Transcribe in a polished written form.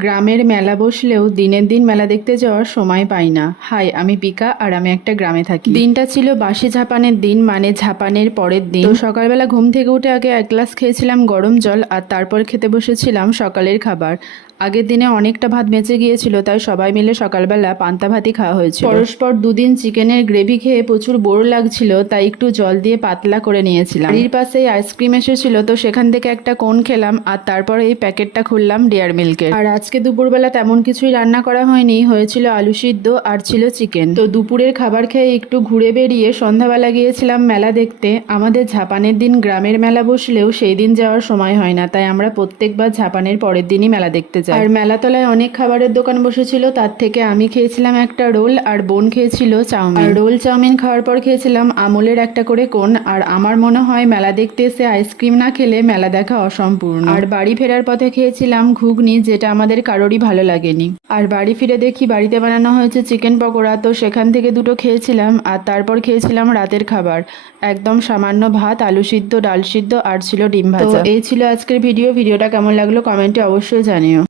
গ্রামের মেলা বসলেও দিনের দিন মেলা দেখতে যাওয়ার সময় পাই না। হাই, আমি পিকা আর আমি একটা গ্রামে থাকি। দিনটা ছিল বাসি ঝাপানের দিন, মানে ঝাপানের পরের দিন। তো সকালবেলা ঘুম থেকে উঠে আগে এক গ্লাস খেয়েছিলাম গরম জল, আর তারপর খেতে বসেছিলাম সকালের খাবার। আগের দিনে অনেকটা ভাত বেঁচে গিয়েছিল, তাই সবাই মিলে সকালবেলা পান্তা ভাতই খাওয়া হয়েছিল। পরস্পর দুদিন চিকেনের গ্রেভি খেয়ে প্রচুর বোর লাগছিল, তাই একটু জল দিয়ে পাতলা করে নিয়েছিলাম। বাড়ির পাশেই আইসক্রিম এসেছিল, তো সেখান থেকে একটা কোন খেলাম, আর তারপর এই প্যাকেটটা খুললাম ডেয়ার মিল্কের। আর আজকে দুপুরবেলা তেমন কিছুই রান্না করা হয়নি, হয়েছিল আলু সিদ্ধ আর ছিল চিকেন। তো দুপুরের খাবার খেয়ে একটু ঘুরে বেরিয়ে সন্ধ্যাবেলা গিয়েছিলাম মেলা দেখতে। আমাদের ঝাপানের দিন গ্রামের মেলা বসলেও সেই দিন যাওয়ার সময় হয় না, তাই আমরা প্রত্যেকবার ঝাপানের পরের দিনই মেলা দেখতে যাই। আর মেলাতলায় অনেক খাবারের দোকান বসেছিল, তার থেকে আমি খেয়েছিলাম একটা রোল আর বোন খেয়েছিল চাউমিন। আর রোল চাউমিন খাওয়ার পর খেয়েছিলাম আমুলের একটা করে কোন। আর আমার মনে হয় মেলা দেখতে এসে আইসক্রিম না খেলে মেলা দেখা অসম্পূর্ণ। আর বাড়ি ফেরার পথে খেয়েছিলাম ঘুগনি, যেটা আমাদের কারোরই ভালো লাগেনি। আর বাড়ি ফিরে দেখি বাড়িতে বানানো হয়েছে চিকেন পকোড়া, তো সেখান থেকে দুটো খেয়েছিলাম। আর তারপর খেয়েছিলাম রাতের খাবার, একদম সামান্য ভাত, আলু সিদ্ধ, ডাল সিদ্ধ আর ছিল ডিম ভাজা। তো এই ছিল আজকের ভিডিওটা কেমন লাগলো কমেন্টে অবশ্যই জানিও।